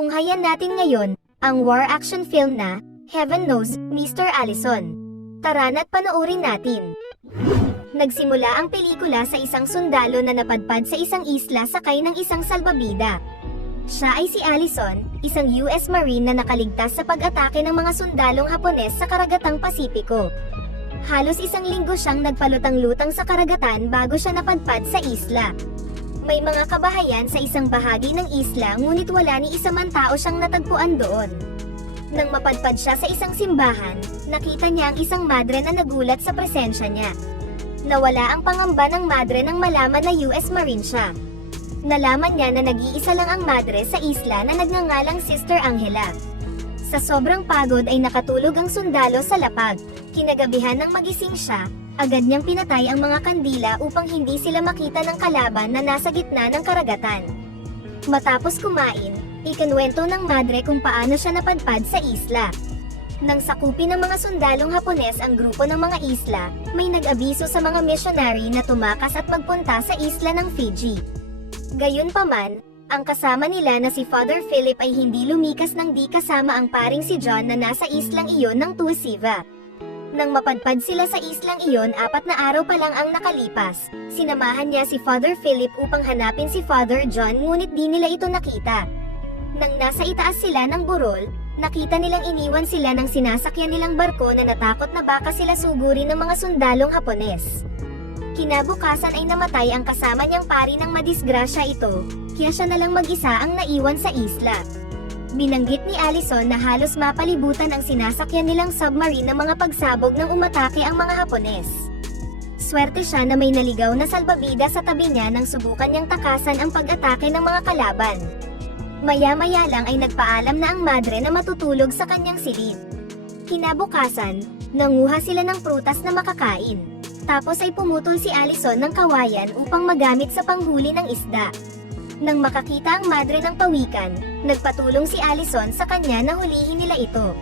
Tunghayan natin ngayon, ang war action film na, Heaven Knows, Mr. Allison. Tara na't panoorin natin. Nagsimula ang pelikula sa isang sundalo na napadpad sa isang isla sakay ng isang salbabida. Siya ay si Allison, isang US Marine na nakaligtas sa pag-atake ng mga sundalong Hapones sa karagatang Pasipiko. Halos isang linggo siyang nagpalutang-lutang sa karagatan bago siya napadpad sa isla. May mga kabahayan sa isang bahagi ng isla ngunit wala ni isa man tao siyang natagpuan doon. Nang mapadpad siya sa isang simbahan, nakita niya ang isang madre na nagulat sa presensya niya. Nawala ang pangamba ng madre nang malaman na US Marine siya. Nalaman niya na nag-iisa lang ang madre sa isla na nagngangalang Sister Angela. Sa sobrang pagod ay nakatulog ang sundalo sa lapag. Kinagabihan nang magising siya, agad niyang pinatay ang mga kandila upang hindi sila makita ng kalaban na nasa gitna ng karagatan. Matapos kumain, ikinuwento ng madre kung paano siya napadpad sa isla. Nang sakupin ng mga sundalong Hapones ang grupo ng mga isla, may nag-abiso sa mga missionary na tumakas at magpunta sa isla ng Fiji. Gayunpaman, ang kasama nila na si Father Philip ay hindi lumikas nang di kasama ang paring si John na nasa islang iyon ng Tuasiva. Nang mapadpad sila sa islang iyon 4 na araw pa lang ang nakalipas, sinamahan niya si Father Philip upang hanapin si Father John ngunit di nila ito nakita. Nang nasa itaas sila ng burol, nakita nilang iniwan sila ng sinasakyan nilang barko na natakot na baka sila sugurin ng mga sundalong Hapones. Kinabukasan ay namatay ang kasama niyang pari ng madisgrasya ito, kaya siya nalang mag-isa ang naiwan sa isla. Binanggit ni Allison na halos mapalibutan ang sinasakyan nilang submarine ng mga pagsabog nang umatake ang mga Hapones. Swerte siya na may naligaw na salbabida sa tabi niya nang subukan niyang takasan ang pag-atake ng mga kalaban. Maya-maya lang ay nagpaalam na ang madre na matutulog sa kanyang silid. Kinabukasan, nanguha sila ng prutas na makakain. Tapos ay pumutol si Allison ng kawayan upang magamit sa panghuli ng isda. Nang makakita ang madre ng pawikan, nagpatulong si Allison sa kanya na hulihin nila ito.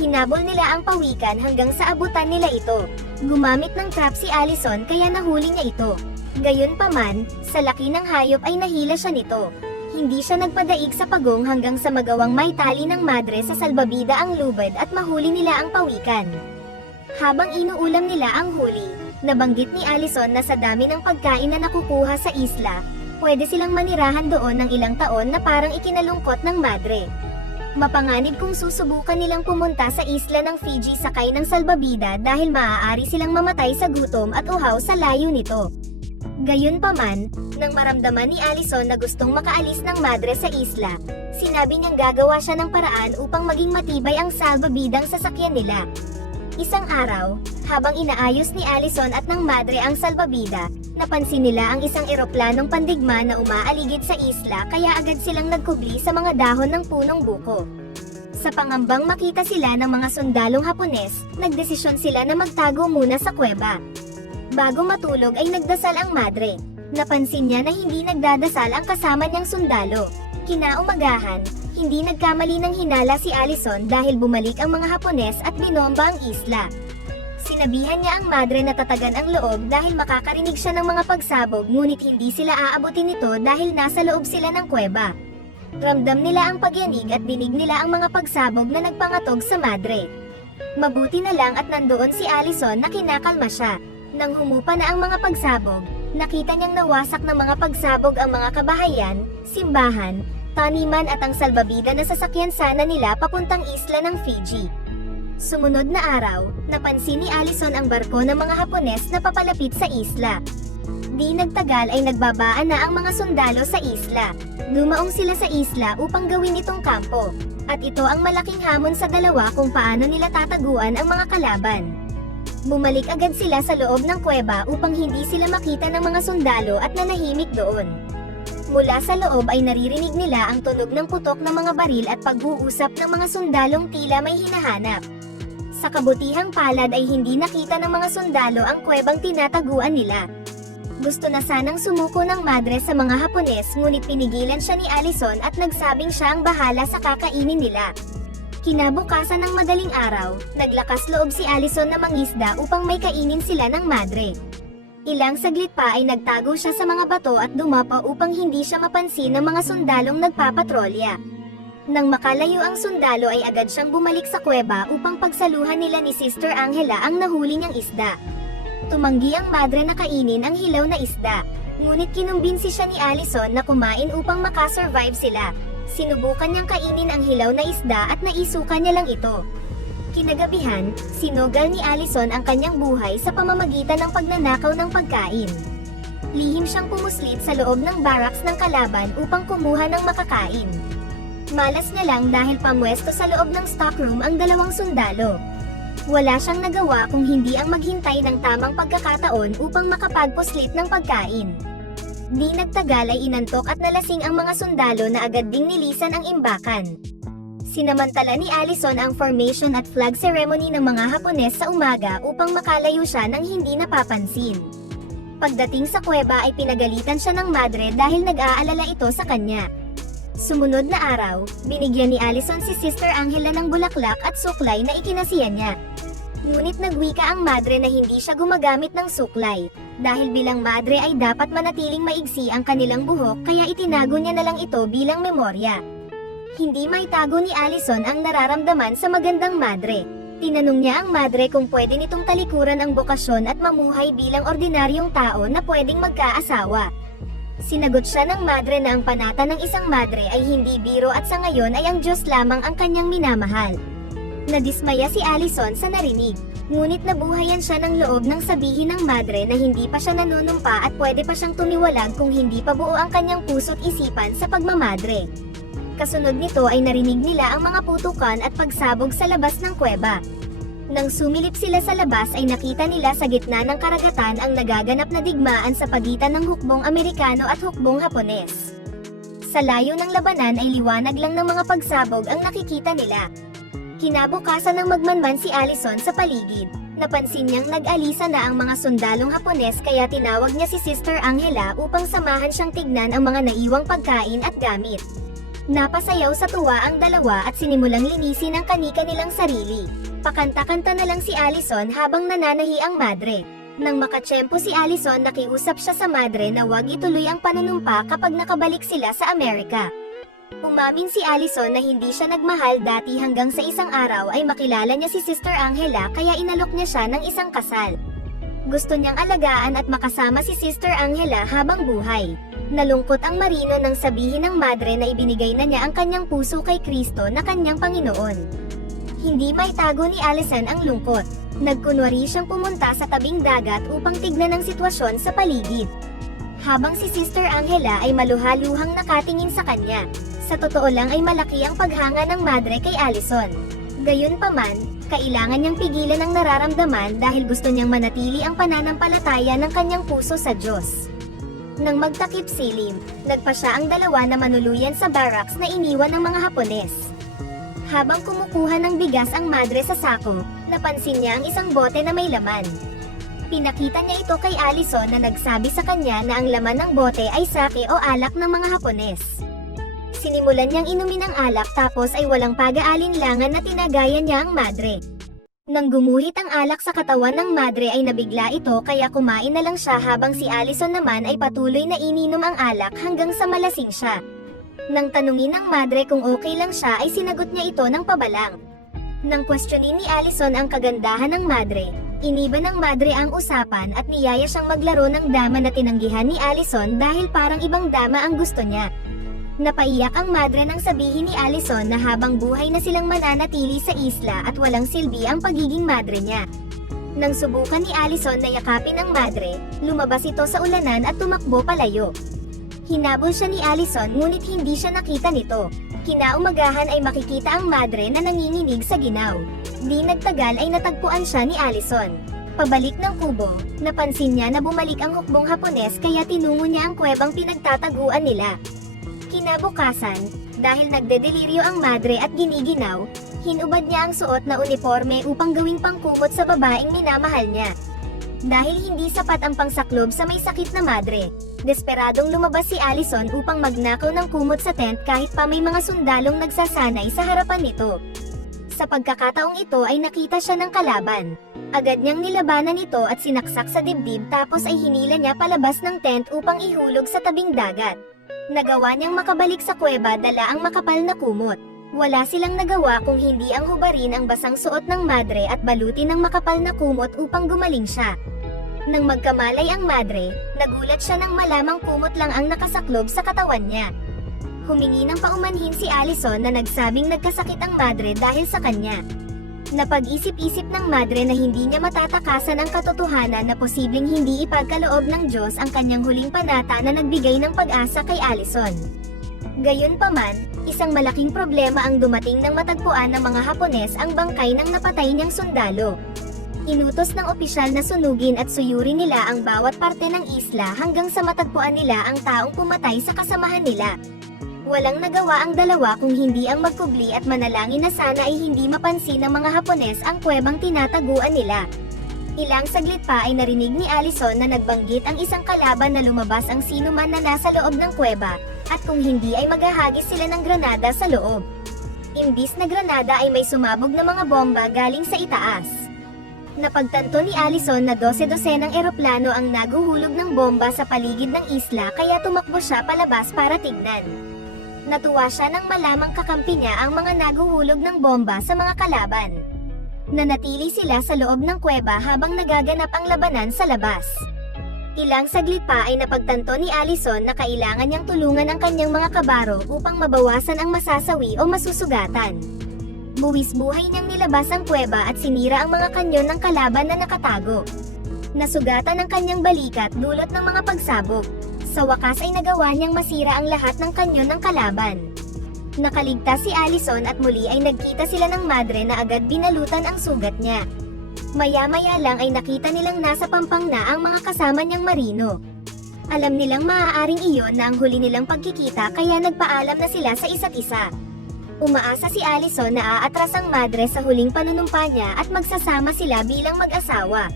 Hinabol nila ang pawikan hanggang sa abutan nila ito. Gumamit ng trap si Allison kaya nahuli niya ito. Gayunpaman, sa laki ng hayop ay nahila siya nito. Hindi siya nagpadaig sa pagong hanggang sa magawang may tali ng madre sa salbabida ang lubid at mahuli nila ang pawikan. Habang inuulam nila ang huli, nabanggit ni Allison na sa dami ng pagkain na nakukuha sa isla, pwede silang manirahan doon ng ilang taon na parang ikinalungkot ng madre. Mapanganib kung susubukan nilang pumunta sa isla ng Fiji sakay ng salbabida dahil maaari silang mamatay sa gutom at uhaw sa layo nito. Gayunpaman, nang maramdaman ni Allison na gustong makaalis ng madre sa isla, sinabi niyang gagawa siya ng paraan upang maging matibay ang salbabidang sasakyan nila. Isang araw, habang inaayos ni Allison at ng madre ang salbabida, napansin nila ang isang eroplanong pandigma na umaaligid sa isla kaya agad silang nagkubli sa mga dahon ng punong buko. Sa pangambang makita sila ng mga sundalong Hapones, nagdesisyon sila na magtago muna sa kuweba. Bago matulog ay nagdasal ang madre. Napansin niya na hindi nagdadasal ang kasama niyang sundalo. Kinaumagahan, hindi nagkamali ng hinala si Allison dahil bumalik ang mga Hapones at binomba ang isla. Sinabihan niya ang madre na tatagan ang loob dahil makakarinig siya ng mga pagsabog ngunit hindi sila aabutin nito dahil nasa loob sila ng kuweba. Ramdam nila ang pagyanig at dinig nila ang mga pagsabog na nagpangatog sa madre. Mabuti na lang at nandoon si Allison na kinakalma siya. Nang humupa na ang mga pagsabog, nakita niyang nawasak ng mga pagsabog ang mga kabahayan, simbahan, taniman at ang salbabida na sasakyan sana nila papuntang isla ng Fiji. Sumunod na araw, napansin ni Allison ang barko ng mga Hapones na papalapit sa isla. Di nagtagal ay nagbabaan na ang mga sundalo sa isla. Dumaong sila sa isla upang gawin itong kampo. At ito ang malaking hamon sa dalawa kung paano nila tataguan ang mga kalaban. Bumalik agad sila sa loob ng kuweba upang hindi sila makita ng mga sundalo at nanahimik doon. Mula sa loob ay naririnig nila ang tunog ng putok ng mga baril at pag-uusap ng mga sundalong tila may hinahanap. Sa kabutihang palad ay hindi nakita ng mga sundalo ang kuwebang tinataguan nila. Gusto na sanang sumuko ng madre sa mga Hapones ngunit pinigilan siya ni Allison at nagsabing siya ang bahala sa kakainin nila. Kinabukasan ng madaling araw, naglakas loob si Allison na mangisda upang may kainin sila ng madre. Ilang saglit pa ay nagtago siya sa mga bato at dumapa upang hindi siya mapansin ng mga sundalong nagpapatrolya. Nang makalayo ang sundalo ay agad siyang bumalik sa kuweba upang pagsaluhan nila ni Sister Angela ang nahuli niyang isda. Tumanggi ang madre na kainin ang hilaw na isda, ngunit kinumbinsi siya ni Allison na kumain upang makasurvive sila. Sinubukan niyang kainin ang hilaw na isda at naisuka niya lang ito. Kinagabihan, sinugal ni Allison ang kanyang buhay sa pamamagitan ng pagnanakaw ng pagkain. Lihim siyang pumuslit sa loob ng barracks ng kalaban upang kumuha ng makakain. Malas niya lang dahil pamwesto sa loob ng stockroom ang dalawang sundalo. Wala siyang nagawa kung hindi ang maghintay ng tamang pagkakataon upang makapagpuslit ng pagkain. Di nagtagal ay inantok at nalasing ang mga sundalo na agad ding nilisan ang imbakan. Sinamantala ni Allison ang formation at flag ceremony ng mga Hapones sa umaga upang makalayo siya nang hindi napapansin. Pagdating sa kuweba ay pinagalitan siya ng madre dahil nag-aalala ito sa kanya. Sumunod na araw, binigyan ni Allison si Sister Angela ng bulaklak at suklay na ikinasiya niya. Ngunit nagwika ang madre na hindi siya gumagamit ng suklay, dahil bilang madre ay dapat manatiling maigsi ang kanilang buhok kaya itinago niya na lang ito bilang memorya. Hindi maitago ni Allison ang nararamdaman sa magandang madre. Tinanong niya ang madre kung pwede nitong talikuran ang bokasyon at mamuhay bilang ordinaryong tao na pwedeng magkaasawa. Sinagot siya ng madre na ang panata ng isang madre ay hindi biro at sa ngayon ay ang Diyos lamang ang kanyang minamahal. Nadismaya si Allison sa narinig, ngunit nabuhayan siya ng loob nang sabihin ng madre na hindi pa siya nanunumpa at pwede pa siyang tumiwalag kung hindi pa buo ang kanyang puso't isipan sa pagmamadre. Kasunod nito ay narinig nila ang mga putukan at pagsabog sa labas ng kuweba. Nang sumilip sila sa labas ay nakita nila sa gitna ng karagatan ang nagaganap na digmaan sa pagitan ng hukbong Amerikano at hukbong Hapones. Sa layo ng labanan ay liwanag lang ng mga pagsabog ang nakikita nila. Kinabukasan ng magmanman si Allison sa paligid, napansin niyang nag-alisa na ang mga sundalong Hapones kaya tinawag niya si Sister Angela upang samahan siyang tignan ang mga naiwang pagkain at gamit. Napasayaw sa tuwa ang dalawa at sinimulang linisin ang kani-kanilang sarili. Pakanta-kanta na lang si Allison habang nananahi ang madre. Nang makatsyempo si Allison nakiusap siya sa madre na huwag ituloy ang panunumpa kapag nakabalik sila sa Amerika. Umamin si Allison na hindi siya nagmahal dati hanggang sa isang araw ay makilala niya si Sister Angela kaya inalok niya siya ng isang kasal. Gusto niyang alagaan at makasama si Sister Angela habang buhay. Nalungkot ang marino nang sabihin ng madre na ibinigay na niya ang kanyang puso kay Kristo na kanyang Panginoon. Hindi maitago ni Allison ang lungkot. Nagkunwari siyang pumunta sa tabing dagat upang tignan ang sitwasyon sa paligid. Habang si Sister Angela ay maluhaluhang nakatingin sa kanya. Sa totoo lang ay malaki ang paghanga ng madre kay Allison. Gayunpaman, kailangan niyang pigilan ang nararamdaman dahil gusto niyang manatili ang pananampalataya ng kanyang puso sa Diyos. Nang magtakip silim, nagpa siya ang dalawa na manuluyan sa barracks na iniwan ng mga Hapones. Habang kumukuha ng bigas ang madre sa sako, napansin niya ang isang bote na may laman. Pinakita niya ito kay Allison na nagsabi sa kanya na ang laman ng bote ay sake o alak ng mga Hapones. Sinimulan niyang inumin ang alak tapos ay walang pag-aalinlangan na tinagayan niya ang madre. Nang gumuhit ang alak sa katawan ng madre ay nabigla ito kaya kumain na lang siya habang si Allison naman ay patuloy na ininom ang alak hanggang sa malasing siya. Nang tanungin ng madre kung okay lang siya ay sinagot niya ito ng pabalang. Nang questionin ni Allison ang kagandahan ng madre, iniba ng madre ang usapan at niyaya siyang maglaro ng dama na tinanggihan ni Allison dahil parang ibang dama ang gusto niya. Napaiyak ang madre nang sabihin ni Allison na habang buhay na silang mananatili sa isla at walang silbi ang pagiging madre niya. Nang subukan ni Allison na yakapin ang madre, lumabas ito sa ulanan at tumakbo palayo. Hinabol siya ni Allison ngunit hindi siya nakita nito. Kinaumagahan ay makikita ang madre na nanginginig sa ginaw. Di nagtagal ay natagpuan siya ni Allison. Pabalik ng kubo, napansin niya na bumalik ang hukbong Hapones kaya tinungo niya ang kuwebang pinagtataguan nila. Kinabukasan, dahil nagdedeliryo ang madre at giniginaw, hinubad niya ang suot na uniforme upang gawing pangkumot sa babaeng minamahal niya. Dahil hindi sapat ang pangsaklob sa may sakit na madre, desperadong lumabas si Allison upang magnakaw ng kumot sa tent kahit pa may mga sundalong nagsasanay sa harapan nito. Sa pagkakataong ito ay nakita siya ng kalaban. Agad niyang nilabanan ito at sinaksak sa dibdib tapos ay hinila niya palabas ng tent upang ihulog sa tabing dagat. Nagawa niyang makabalik sa kuweba dala ang makapal na kumot. Wala silang nagawa kung hindi ang hubarin ang basang suot ng madre at balutin ng makapal na kumot upang gumaling siya. Nang magkamalay ang madre, nagulat siya nang malamang kumot lang ang nakasaklob sa katawan niya. Humingi ng paumanhin si Allison na nagsabing nagkasakit ang madre dahil sa kanya. Napag-isip-isip ng madre na hindi niya matatakasan ang katotohanan na posibleng hindi ipagkaloob ng Diyos ang kanyang huling panata na nagbigay ng pag-asa kay Allison. Gayunpaman, isang malaking problema ang dumating nang matagpuan ng mga Hapones ang bangkay ng napatay niyang sundalo. Inutos ng opisyal na sunugin at suyurin nila ang bawat parte ng isla hanggang sa matagpuan nila ang taong pumatay sa kasamahan nila. Walang nagawa ang dalawa kung hindi ang magkubli at manalangin na sana ay hindi mapansin ng mga Hapones ang kuwebang tinataguan nila. Ilang saglit pa ay narinig ni Allison na nagbanggit ang isang kalaban na lumabas ang sinuman na nasa loob ng kuweba, at kung hindi ay maghahagis sila ng granada sa loob. Imbis na granada ay may sumabog na mga bomba galing sa itaas. Napagtanto ni Allison na 12-dosenang eroplano ang naguhulog ng bomba sa paligid ng isla kaya tumakbo siya palabas para tignan. Natuwa siya nang malamang kakampi niya ang mga naguhulog ng bomba sa mga kalaban. Nanatili sila sa loob ng kuweba habang nagaganap ang labanan sa labas. Ilang saglit pa ay napagtanto ni Allison na kailangan niyang tulungan ang kanyang mga kabaro upang mabawasan ang masasawi o masusugatan. Buwis buhay niyang nilabas ang kuweba at sinira ang mga kanyon ng kalaban na nakatago. Nasugatan ang kanyang balikat dulot ng mga pagsabog. Sa wakas ay nagawa niyang masira ang lahat ng kanyon ng kalaban. Nakaligtas si Allison at muli ay nagkita sila ng madre na agad binalutan ang sugat niya. Maya-maya lang ay nakita nilang nasa pampang na ang mga kasama niyang marino. Alam nilang maaaring iyon na ang huli nilang pagkikita kaya nagpaalam na sila sa isa't isa. Umaasa si Allison na aatras ang madre sa huling panunumpa niya at magsasama sila bilang mag-asawa.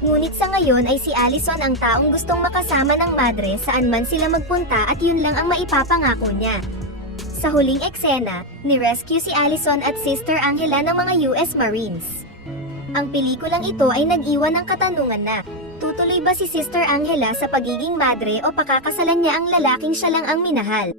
Ngunit sa ngayon ay si Allison ang taong gustong makasama ng madre saan man sila magpunta at yun lang ang maipapangako niya. Sa huling eksena, ni-rescue si Allison at Sister Angela ng mga US Marines. Ang pelikulang ito ay nag-iwan ng katanungan na, tutuloy ba si Sister Angela sa pagiging madre o pakakasalan niya ang lalaking siya lang ang minahal?